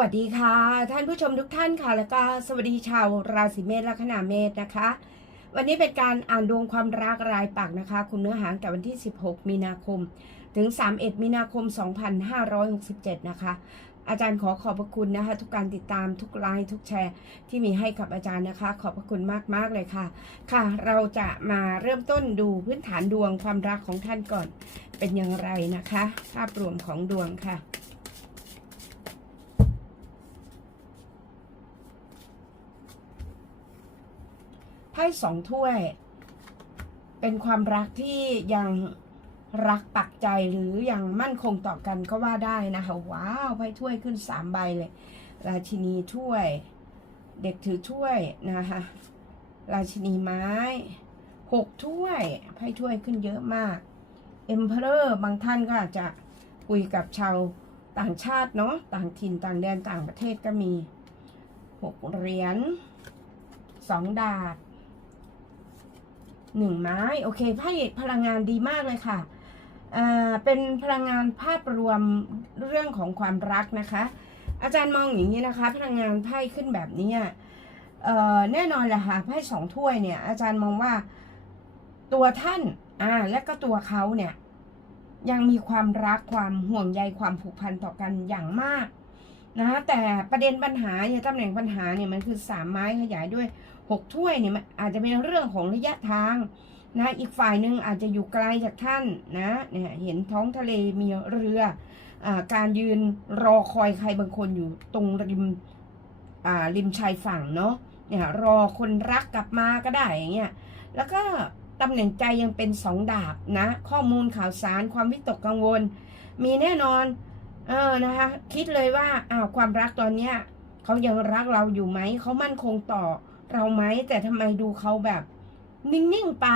วัสดีค่ะ ท่านผู้ชมทุกท่านค่ะ แล้วก็สวัสดีชาวราศีเมษและขนาเมษนะคะ วันนี้เป็นการอ่านดวงความรักรายปักนะคะ คุณเนื้อหาแต่วันที่ 16 มีนาคม ถึง 31 มีนาคม 2567 นะคะ อาจารย์ขอขอบพระคุณนะคะ ทุกการติดตามทุกไลน์ทุกแชร์ ที่มีให้กับอาจารย์นะคะ ขอบพระคุณมากๆเลยค่ะ ค่ะ เราจะมาเริ่มต้นดูพื้นฐานดวงความรักของท่านก่อนเป็นอย่างไรนะคะ ภาพรวมของดวงค่ะ พ่สองถ้วย เป็นความรักที่ยังรักปักใจหรือยังมั่นคงต่อกันก็ว่าได้นะคะว้าวไพ่ถ้วยขึ้นสามใบเลย ราชินีถ้วย เด็กถือถ้วยนะคะราชินีไม้หกถ้วยไพ่ถ้วยขึ้นเยอะมากเอ็มเพอร์บางท่านก็อาจจะคุยกับชาวต่างชาติเนาะต่างถิ่นต่างแดนต่างประเทศก็มีหกเหรียญสองดาบ หนึ่งไม้โอเคไพ่พลังงานดีมากเลยค่ะอ่าเป็นพลังงานภาพรวมเรื่องของความรักนะคะ อาจารย์มองอย่างนี้นะคะ พลังงานไพ่ขึ้นแบบนี้เอ่อแน่นอนแหละค่ะไพ่สองถ้วยเนี่ย อาจารย์มองว่าตัวท่านอ่าและก็ตัวเขาเนี่ยยังมีความรักความห่วงใยความผูกพันต่อกันอย่างมาก นะคะแต่ประเด็นปัญหาเนี่ยตำแหน่งปัญหาเนี่ยมันคือสามไม้ขยายด้วยหกถ้วยเนี่ยมันอาจจะเป็นเรื่องของระยะทางนะอีกฝ่ายหนึ่งอาจจะอยู่ไกลจากท่านนะเนี่ยเห็นท้องทะเลมีเรืออการยืนรอคอยใครบางคนอยู่ตรงริมริมชายฝั่งเนาะเนี่ยรอคนรักกลับมาก็ได้อย่างเงี้ยแล้วก็ตำแหน่งใจยังเป็นสองดาบนะ ข้อมูลข่าวสารความวิตกกังวล มีแน่นอน เออนะคะ คิดเลยว่าอ้าวความรักตอนเนี้ยเขายังรักเราอยู่ไหมเขามั่นคงต่อเราไหมแต่ทำไมดูเขาแบบ นิ่งๆไป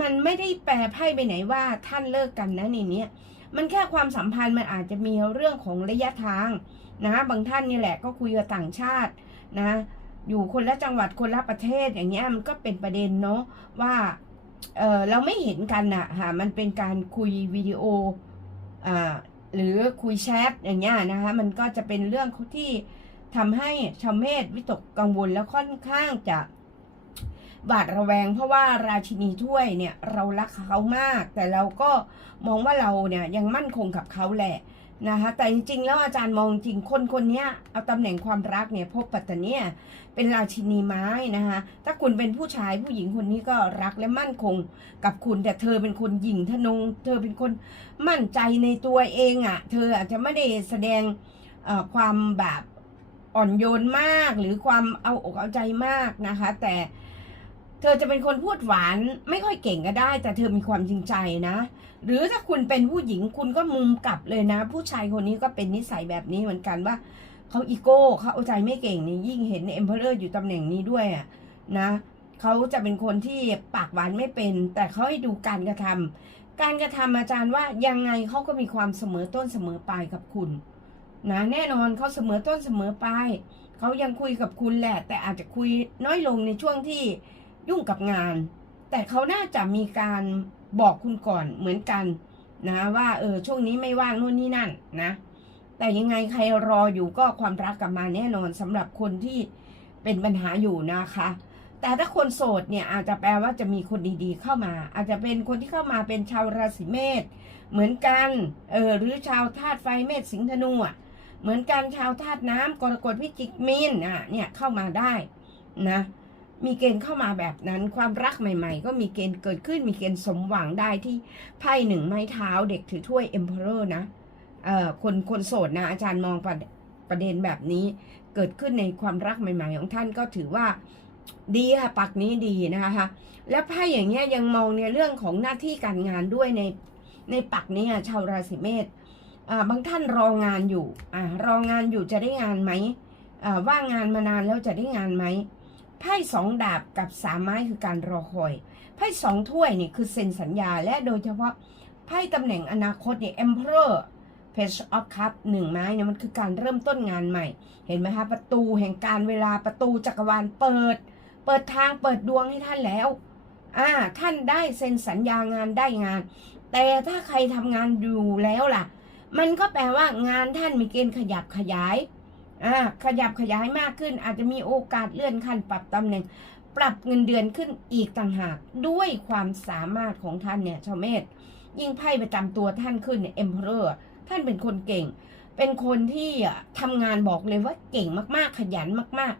มันไม่ได้แปลไพ่ไปไหนว่าท่านเลิกกันนะในเนี้ยมันแค่ความสัมพันธ์มันอาจจะมีเรื่องของระยะทางนะบางท่านนี่แหละก็คุยกับต่างชาตินะ อยู่คนละจังหวัดคนละประเทศอย่างเงี้ยมันก็เป็นประเด็นเนาะว่าเออเราไม่เห็นกันอะค่ะมันเป็นการคุยวิดีโออ่า หรือคุยแชทอย่างเงี้ยนะคะมันก็จะเป็นเรื่องที่ทำให้ชาวเมธวิตกกังวลแล้วค่อนข้างจะบาดระแวง เพราะว่าราชินีถ้วยเนี่ยเรารักเขามาก แต่เราก็มองว่าเราเนี่ยยังมั่นคงกับเขาแหละ นะคะแต่จริงๆ แล้วอาจารย์มองจริงคนคนนี้เอาตำแหน่งความรักเนี่ยพบปัตตเนียเป็นราชินีไม้นะคะถ้าคุณเป็นผู้ชายผู้หญิงคนนี้ก็รักและมั่นคงกับคุณ แต่เธอเป็นคนหญิงทนง เธอเป็นคนมั่นใจในตัวเองอะ่ะ เธออาจจะไม่ได้แสดงความแบบอ่อนโยนมากหรือความเอาอกเอาใจมากนะคะ แต่ เธอจะเป็นคนพูดหวานไม่ค่อยเก่งก็ได้ แต่เธอมีความจริงใจนะ หรือถ้าคุณเป็นผู้หญิงคุณก็มุมกลับเลยนะ ผู้ชายคนนี้ก็เป็นนิสัยแบบนี้เหมือนกันว่าเขาอีโก้เขาเอาใจไม่เก่งนี่ยิ่งเห็นเอ็มเพอเรอร์อยู่ตำแหน่งนี้ด้วยอะนะเขาจะเป็นคนที่ปากหวานไม่เป็น แต่เขาให้ดูการกระทำการกระทำอาจารย์ว่ายังไงเขาก็มีความเสมอต้นเสมอปลายกับคุณนะแน่นอนเขาเสมอต้นเสมอปลายเขายังคุยกับคุณแหละ แต่อาจจะคุยน้อยลงในช่วงที่ ยุ่งกับงาน แต่เขาน่าจะมีการบอกคุณก่อนเหมือนกันนะว่าเออช่วงนี้ไม่ว่างนู่นนี่นั่นนะ แต่ยังไงใครรออยู่ก็ความรักกลับมาแน่นอนสำหรับคนที่เป็นปัญหาอยู่นะคะ แต่ถ้าคนโสดเนี่ยอาจจะแปลว่าจะมีคนดีๆเข้ามา อาจจะเป็นคนที่เข้ามาเป็นชาวราศีเมษเหมือนกันเออหรือชาวธาตุไฟเมษสิงห์ธนูอะเหมือนกันชาวธาตุน้ำกรกฎพิจิกมีนอะเนี่ยเข้ามาได้นะ มีเกณฑ์เข้ามาแบบนั้น ความรักใหม่ ๆ ก็มีเกณฑ์เกิดขึ้น มีเกณฑ์สมหวังได้ที่ไพ่หนึ่งไม้เท้าเด็กถือถ้วยเอ็มเพอเรอร์นะเอ่อคนคนโสดนะอาจารย์มองประประเด็นแบบนี้ เกิดขึ้นในความรักใหม่ ๆ ของท่านก็ถือว่าดีค่ะปักนี้ดีนะคะและไพ่อย่างเงี้ยยังมองในเรื่องของหน้าที่การงานด้วยในในปักนี้ชาวราศีเมษอ่าบางท่านรองานอยู่อ่ารองานอยู่จะได้งานไหมอ่าว่างงานมานานแล้วจะได้งานไหม ไพ่สองดาบกับสามไม้คือการรอคอยไพ่สองถ้วยนี่คือเซ็นสัญญาและโดยเฉพาะไพ่ตำแหน่งอนาคตเนี่ย Emperor Page of Cup หนึ่งไม้เนี่ยมันคือการเริ่มต้นงานใหม่ เห็นไหมคะประตูแห่งการเวลาประตูจักรวาลเปิด เปิดทางเปิดดวงให้ท่านแล้วอ่าท่านได้เซ็นสัญญางานได้งาน แต่ถ้าใครทำงานอยู่แล้วล่ะ มันก็แปลว่างานท่านมีเกณฑ์ขยับขยาย อ่าขยับขยายมากขึ้น อาจจะมีโอกาสเลื่อนขั้นปรับตำแหน่ง ปรับเงินเดือนขึ้นอีกต่างหาก ด้วยความสามารถของท่านเนี่ยชาวเมธยิ่งไพ่ประจำตัวท่านขึ้นเนี่ยเอ็มเพอร์ท่านเป็นคนเก่ง เป็นคนที่ทำงานบอกเลยว่าเก่งมากๆ ขยันมาก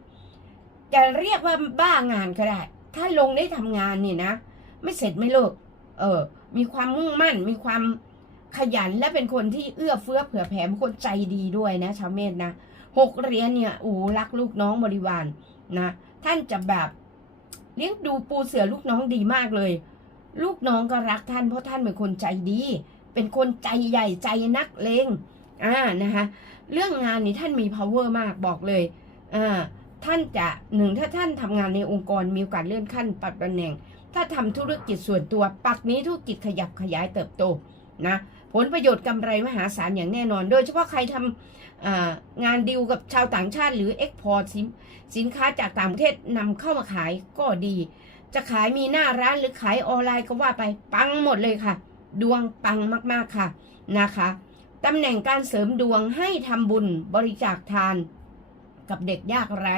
ๆ จะเรียกว่าบ้างานก็ได้ ถ้าลงได้ทำงานเนี่ยนะ ไม่เสร็จไม่เลิก เออ มีความมุ่งมั่น มีความขยันและเป็นคนที่เอื้อเฟื้อเผื่อแผ่เป็นคนใจดีด้วยนะชาวเมธนะ หกเหรียญเนี่ยอ้รักลูกน้องบริวารนะท่านจะแบบเลี้ยงดูปูเสือลูกน้องดีมากเลย ลูกน้องก็รักท่านเพราะท่านเป็นคนใจดี เป็นคนใจใหญ่ใจนักเลงอ่านะคะเรื่องงานนี่ท่านมี power มากบอกเลยอ่าท่านจะหนึ่งถ้าท่านทำงานในองค์กรมีโอกาสเลื่อนขั้นปรับตำแหน่ง ถ้าทำธุรกิจส่วนตัวปักนี้ธุรกิจขยับขยายเติบโต นะผลประโยชน์กำไรมหาศาลอย่างแน่นอน โดยเฉพาะใครทำอ่างานดีลกับชาวต่างชาติ หรือเอ็กพอร์ตสินสินค้าจากต่างประเทศนำเข้ามาขายก็ดี จะขายมีหน้าร้านหรือขายออนไลน์ก็ว่าไปปังหมดเลยค่ะ ดวงปังมากๆค่ะนะคะตำแหน่งการเสริมดวงให้ทำบุญบริจาคทานกับเด็กยากไร้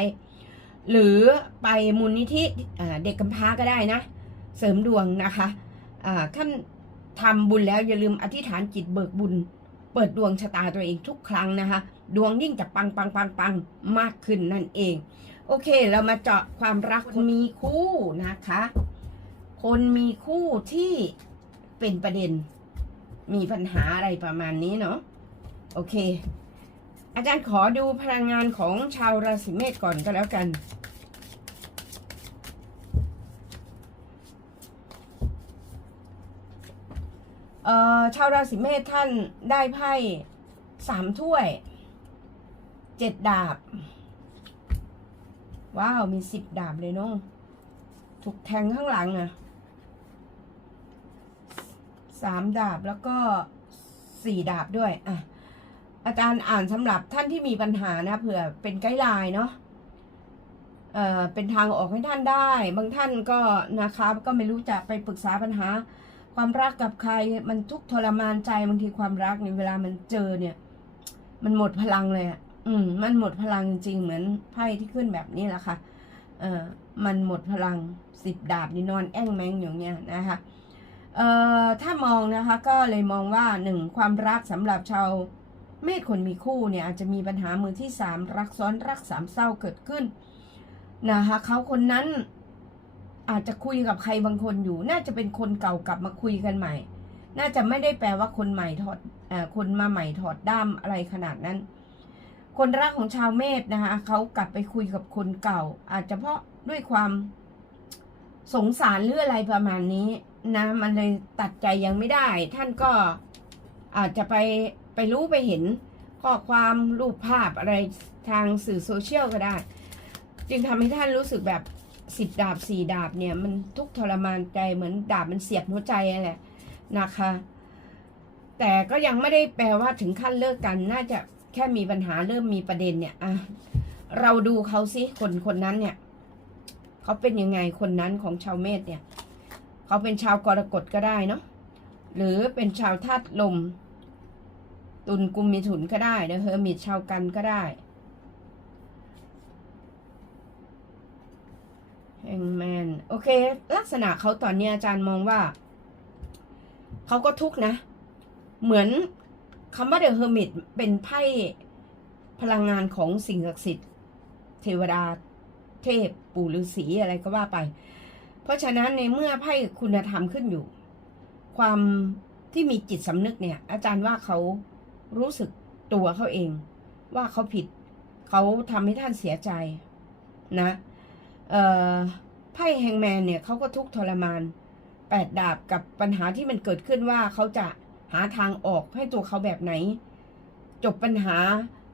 หรือไปมูลนิธิเด็กกำพร้าก็ได้นะ เสริมดวงนะคะอ่าท่าน ทำบุญแล้วอย่าลืมอธิษฐานจิตเบิกบุญ เปิดดวงชะตาตัวเองทุกครั้งนะคะ ดวงยิ่งจะปังปังปังปังมากขึ้นนั่นเอง โอเค เรามาเจาะความรักคนมีคู่นะคะ คนมีคู่ที่เป็นประเด็น มีปัญหาอะไรประมาณนี้เนาะโอเค อาจารย์ขอดูพลังงานของชาวราศีเมษก่อนก็แล้วกัน เอ่อ ชาวราศีเมษท่านได้ไพ่สามถ้วยเจ็ดดาบ ว้าว มีสิบดาบเลยเนาะถูกแทงข้างหลังอะสามดาบแล้วก็สี่ดาบด้วยอะอาจารย์อ่านสำหรับท่านที่มีปัญหานะเผื่อเป็นไกด์ไลน์เนาะเอ่อเป็นทางออกให้ท่านได้ บางท่านก็นะคะก็ไม่รู้จะไปปรึกษาปัญหา ความรักกับใครมันทุกทรมานใจบางทีความรักเนี่ยเวลามันเจอเนี่ย มันหมดพลังเลยอะ อืม มันหมดพลังจริงเหมือนไพ่ที่ขึ้นแบบนี้แหละค่ะ เออมันหมดพลังสิบดาบนี่นอนแอ่งแมงอยู่เนี่ยนะคะเอ่อถ้ามองนะคะก็เลยมองว่าหนึ่งความรักสำหรับชาวเมษคนมีคู่เนี่ยอาจจะมีปัญหามือที่สามรักซ้อนรักสามเศร้าเกิดขึ้นนะคะเขาคนนั้น อาจจะคุยกับใครบางคนอยู่ น่าจะเป็นคนเก่ากลับมาคุยกันใหม่ น่าจะไม่ได้แปลว่าคนใหม่ถอดอคนมาใหม่ถอดด้ามอะไรขนาดนั้น คนรักของชาวเมษนะคะเขากลับไปคุยกับคนเก่า อาจจะเพราะด้วยความสงสารหรืออะไรประมาณนี้นะมันเลยตัดใจยังไม่ได้ ท่านก็อาจจะไปไปรู้ไปเห็นข้อความรูปภาพอะไรทางสื่อโซเชียลก็ได้ จึงทำให้ท่านรู้สึกแบบ สิบดาบสี่ดาบเนี่ยมันทุกทรมานใจเหมือนดาบมันเสียบหัวใจแหละนะคะ แต่ก็ยังไม่ได้แปลว่าถึงขั้นเลิกกัน น่าจะแค่มีปัญหาเริ่มมีประเด็นเนี่ยอะเราดูเขาสิคนคนนั้นเนี่ยเขาเป็นยังไงคนนั้นของชาวเมษเนี่ยเขาเป็นชาวกรกฎก็ได้เนาะหรือเป็นชาวธาตุลม ตุลกุมมีถุนก็ได้นะเฮอร์มิตชาวกันก็ได้ แฮงแมนโอเค ลักษณะเขาตอนนี้อาจารย์มองว่า เขาก็ทุกนะ เหมือนคำว่าเดอะเฮอร์มิตเป็นไพ่พลังงานของสิ่งศักดิ์สิทธิ์ เทวดาเทพปู่ฤาษีอะไรก็ว่าไป เพราะฉะนั้นในเมื่อไพ่คุณธรรมขึ้นอยู่ ความที่มีจิตสำนึกเนี่ย อาจารย์ว่าเขารู้สึกตัวเขาเอง ว่าเขาผิด เขาทำให้ท่านเสียใจนะ ไพ่แฮงแมนเนี่ยเขาก็ทุกทรมานแปดดาบกับปัญหาที่มันเกิดขึ้นว่าเขาจะหาทางออกให้ตัวเขาแบบไหน จบปัญหา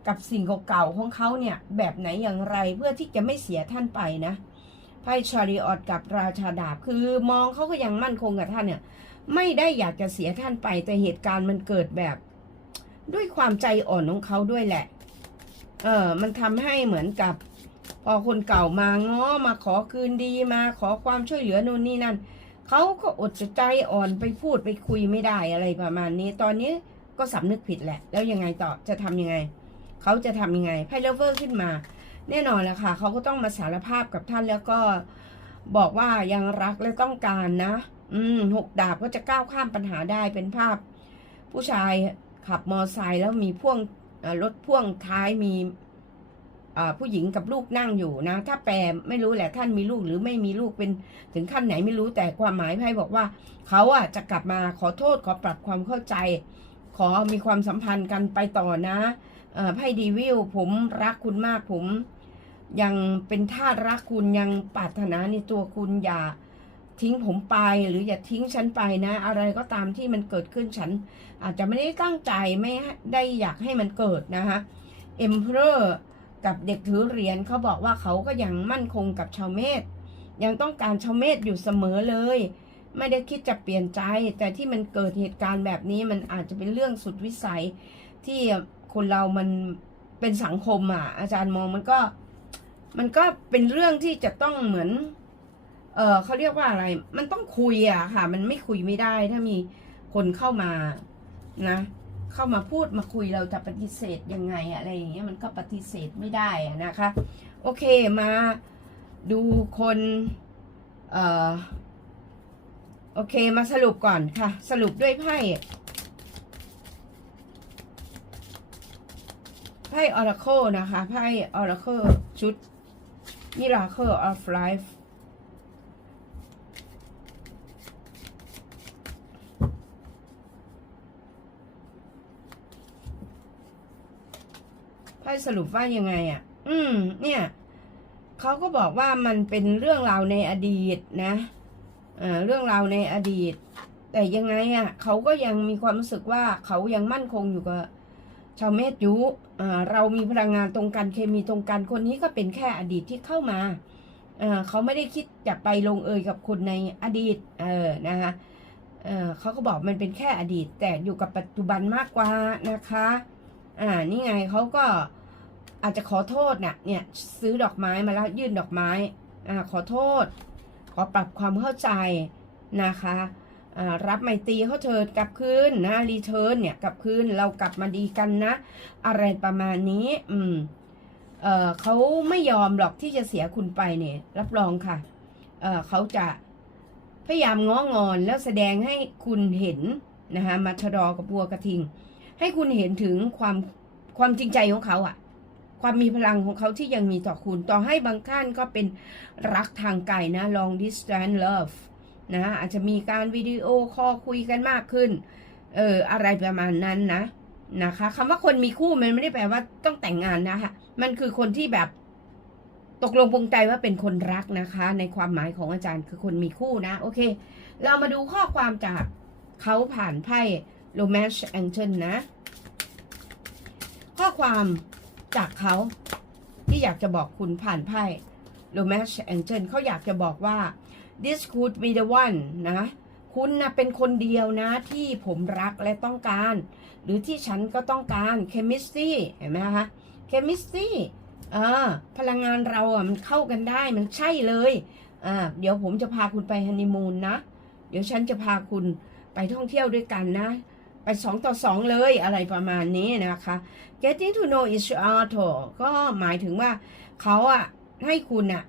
กับสิ่งเก่าๆของเขาเนี่ย แบบไหนอย่างไรเพื่อที่จะไม่เสียท่านไปนะไพ่ชาริออตกับราชาดาบคือมองเขาก็ยังมั่นคงกับท่านเนี่ย ไม่ได้อยากจะเสียท่านไป แต่เหตุการณ์มันเกิดแบบ ด้วยความใจอ่อนของเขาด้วยแหละ เออมันทำให้เหมือนกับ พอคนเก่ามาง้อมาขอคืนดีมาขอความช่วยเหลือนู่นนี่นั่นเขาก็อดจะใจอ่อนไปพูดไปคุยไม่ได้อะไรประมาณนี้ ตอนนี้ก็สำนึกผิดแหละ แล้วยังไงต่อจะทำยังไง เขาจะทำยังไงไพ่เลเวอร์ขึ้นมา แน่นอนแหละค่ะเขาก็ต้องมาสารภาพกับท่านแล้วก็บอกว่ายังรักและต้องการนะ อืมหกดาบก็จะก้าวข้ามปัญหาได้เป็นภาพ ผู้ชายขับมอไซค์แล้วมีพ่วงรถพ่วงท้ายมี ผู้หญิงกับลูกนั่งอยู่นะ ถ้าแปลไม่รู้แหละท่านมีลูกหรือไม่มีลูกเป็นถึงขั้นไหนไม่รู้แต่ความหมายไพ่บอกว่า เขาอะจะกลับมาขอโทษขอปรับความเข้าใจ ขอมีความสัมพันธ์กันไปต่อนะเอ่อไพ่ดีวิลผมรักคุณมากผม ยังเป็นทารักคุณยังปรารถนาในตัวคุณอย่าทิ้งผมไปหรืออย่าทิ้งฉันไปนะ อะไรก็ตามที่มันเกิดขึ้นฉัน อาจจะไม่ได้ตั้งใจไม่ได้อยากให้มันเกิดนะคะเอ็มเพรอร์ กับเด็กถือเหรียญเขาบอกว่าเขาก็ยังมั่นคงกับชาวเมธยังต้องการชาวเมธอยู่เสมอเลย ไม่ได้คิดจะเปลี่ยนใจ แต่ที่มันเกิดเหตุการณ์แบบนี้มันอาจจะเป็นเรื่องสุดวิสัย ที่คนเรามันเป็นสังคมอะ อาจารย์มองมันก็มันก็เป็นเรื่องที่จะต้องเหมือน เออเขาเรียกว่าอะไร มันต้องคุยอะค่ะ มันไม่คุยไม่ได้ถ้ามีคนเข้ามานะ เข้ามาพูดมาคุยเราจะปฏิเสธยังไงอะไรอย่างเงี้ยมันก็ปฏิเสธไม่ได้นะคะ โอเคมาดูคนเอ่อโอเคมาสรุปก่อนค่ะ สรุปด้วยไพ่ไพ่ Oracle นะคะไพ่ Oracle ชุด Miracle of Life สรุปว่ายังไงอะ อืม เนี่ยเขาก็บอกว่ามันเป็นเรื่องราวในอดีตนะเอ่อเรื่องราวในอดีต แต่ยังไงอะเขาก็ยังมีความรู้สึกว่าเขายังมั่นคงอยู่กับชาวเมธยุอ่าเรามีพลังงานตรงกันเคมีตรงกันคนนี้ก็เป็นแค่อดีตที่เข้ามาอ่าเขาไม่ได้คิดจะไปลงเอยกับคนในอดีต เออนะคะเออเขาก็บอกมันเป็นแค่อดีต แต่อยู่กับปัจจุบันมากกว่านะคะ อ่า นี่ไงเขาก็ อาจจะขอโทษนะเนี่ยซื้อดอกไม้มาแล้วยื่นดอกไม้อ่าขอโทษ ขอปรับความเข้าใจนะคะรับไมตรีเขาเถิดกลับคืนนะรีเทิร์นเนี่ยกลับคืนเรากลับมาดีกันนะ อะไรประมาณนี้ อืมเออเขาไม่ยอมหรอกที่จะเสียคุณไปเนี่ย รับรองค่ะเออเขาจะพยายามง้องอนแล้วแสดงให้คุณเห็นนะคะมาชะดอกับบัวกระทิง ให้คุณเห็นถึงความความจริงใจของเขาอะ ความมีพลังของเขาที่ยังมีต่อคุณ ต่อให้บางท่านก็เป็นรักทางไกลนะ long distance love นะ อาจจะมีการวิดีโอคอลคุยกันมากขึ้น เอออะไรประมาณนั้นนะนะคะคำว่าคนมีคู่มันไม่ได้แปลว่าต้องแต่งงานนะคะมันคือคนที่แบบตกลงปรงใจว่าเป็นคนรักนะคะ ในความหมายของอาจารย์คือคนมีคู่นะ โอเค เรามาดูข้อความจากเขาผ่านไพ่ Romance Angel นะ ข้อความ จากเขาที่อยากจะบอกคุณผ่านไพ่ Romance Angel เขาอยากจะบอกว่า this could be the one นะคุณนะเป็นคนเดียวนะที่ผมรักและต้องการ หรือที่ฉันก็ต้องการ chemistry เห็นไหมคะ chemistry อ่าพลังงานเราอะมันเข้ากันได้มันใช่เลยอ่าเดี๋ยวผมจะพาคุณไปฮันนีมูนนะ เดี๋ยวฉันจะพาคุณไปท่องเที่ยวด้วยกันนะ ไปสองต่อสองเลยอะไรประมาณนี้นะคะ getting to know each other ก็หมายถึงว่าเขาอะให้คุณอะ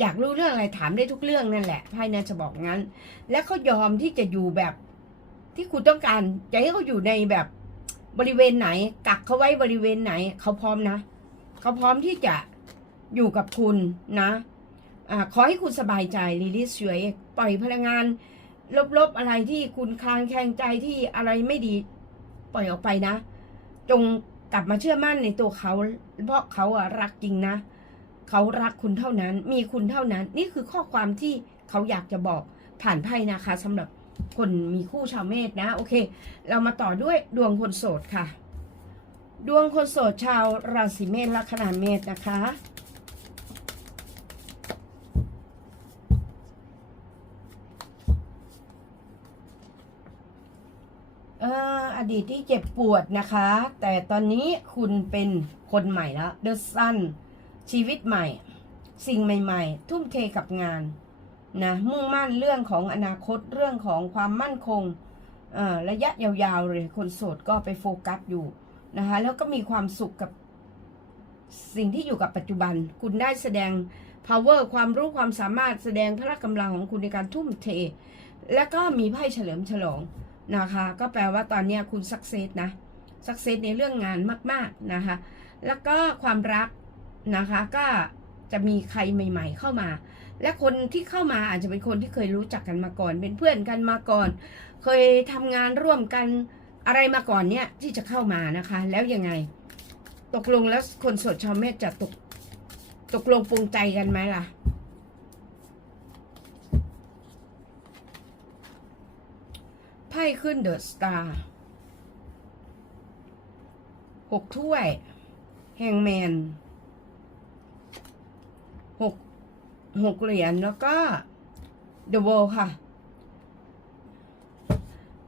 อยากรู้เรื่องอะไรถามได้ทุกเรื่องนั่นแหละไพ่เนี่ยจะบอกงั้น และเขายอมที่จะอยู่แบบที่คุณต้องการจะให้เขาอยู่ในแบบบริเวณไหน กักเขาไว้บริเวณไหน เขาพร้อมนะเขาพร้อมที่จะอยู่กับคุณนะอ่าขอให้คุณสบายใจลิลิสช่วยปล่อยพลังงาน ลบๆอะไรที่คุณคลางแคลงใจที่อะไรไม่ดี ปล่อยออกไปนะ จงกลับมาเชื่อมั่นในตัวเขา เพราะเขาอะรักจริงนะ เขารักคุณเท่านั้น มีคุณเท่านั้น นี่คือข้อความที่เขาอยากจะบอกผ่านไพ่นะคะสำหรับคนมีคู่ชาวเมษนะ โอเค เรามาต่อด้วยดวงคนโสดค่ะ ดวงคนโสดชาวราศีเมษลัคนาเมษนะคะ เอ่ออ ดีตที่เจ็บปวดนะคะ แต่ตอนนี้คุณเป็นคนใหม่แล้ว The Sun ชีวิตใหม่ สิ่งใหม่ ๆ ทุ่มเทกับงานนะมุ่งมั่นเรื่องของอนาคตเรื่องของความมั่นคงระยะยาวๆเลยคนโสดก็ไปโฟกัสอยู่นะคะแล้วก็มีความสุขกับสิ่งที่อยู่กับปัจจุบัน คุณได้แสดง power ความรู้ความสามารถแสดงพละกำลังของคุณในการทุ่มเท แล้วก็มีไพ่เฉลิมฉลอง นะคะก็แปลว่าตอนนี้คุณสักเซสนะสักเซสในเรื่องงานมากๆนะคะแล้วก็ความรักนะคะก็จะมีใครใหม่ ๆ เข้ามา และคนที่เข้ามาอาจจะเป็นคนที่เคยรู้จักกันมาก่อน เป็นเพื่อนกันมาก่อน เคยทำงานร่วมกันอะไรมาก่อนเนี่ยที่จะเข้ามานะคะ แล้วยังไง ตกลงแล้วคนโสดชาวเมษจะตกตกลงปรงใจกันไหมล่ะ พ่ขึ้นเดอะสตาร์หกถ้วย แฮงแมนหกหกเหรียญแล้วก็เดอะ l ค่ะ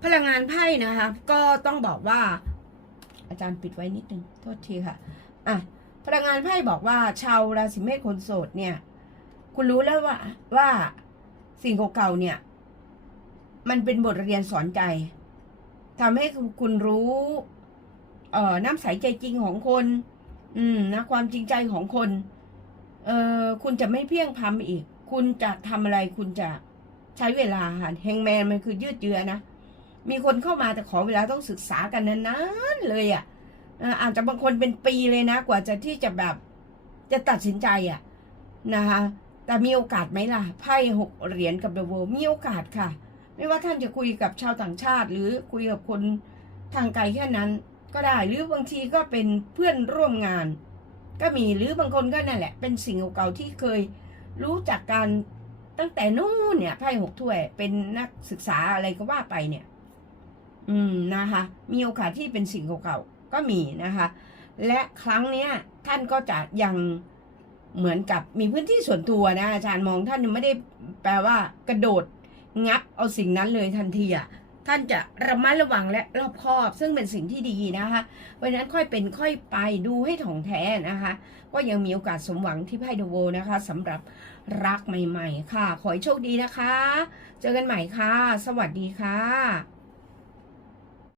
พลังงานไพ่นะคะ ก็ต้องบอกว่า อาจารย์ปิดไว้นิดนึง โทษทีค่ะ อะ พลังงานไพ่บอกว่า ชาวราศีเมษคนโสดเนี่ย คุณรู้แล้วว่าว่าสิ่งเก่าๆเนี่ย มันเป็นบทเรียนสอนใจทำให้คุณรู้เอ่อน้ำใสใจจริงของคน อืมนะความจริงใจของคนเอ่อคุณจะไม่เพี้ยงพำอีก คุณจะทำอะไรคุณจะใช้เวลาค่ะแฮงแมนมันคือยืดเยื้อนะมีคนเข้ามาแต่ขอเวลาต้องศึกษากันนานๆเลยอะ่ะอาจจะบางคนเป็นปีเลยนะ กว่าจะที่จะแบบจะตัดสินใจอะ่ะนะคะแต่มีโอกาสไหมล่ะไพ่หกเหรียญกับเดอะเวิมีโอกาสค่ะ ไม่ว่าท่านจะคุยกับชาวต่างชาติ หรือคุยกับคนทางไกลแค่นั้นก็ได้หรือบางทีก็เป็นเพื่อนร่วมงาน ก็มีหรือบางคนก็นั่นแหละ เป็นสิ่งเก่าๆที่เคยรู้จักกันตั้งแต่นู้นเนี่ยไพ่หกถ้วย เป็นนักศึกษาอะไรก็ว่าไปเนี่ย อืมนะคะ มีโอกาสที่เป็นสิ่งเก่าๆก็มีนะคะ และครั้งเนี้ยท่านก็จะยังเหมือนกับมีพื้นที่ส่วนตัวนะอาจารย์มองท่านไม่ได้แปลว่ากระโดด งับเอาสิ่งนั้นเลยทันทีอะท่านจะระมัดระวังและรอบคอบ ซึ่งเป็นสิ่งที่ดีนะคะเพราะนั้นค่อยเป็นค่อยไปดูให้ถ่องแท้นะคะ ก็ยังมีโอกาสสมหวังที่ไพ่เดอะโวนะคะสำหรับรักใหม่ ๆ ค่ะ ขอให้โชคดีนะคะ เจอกันใหม่ค่ะ สวัสดีค่ะ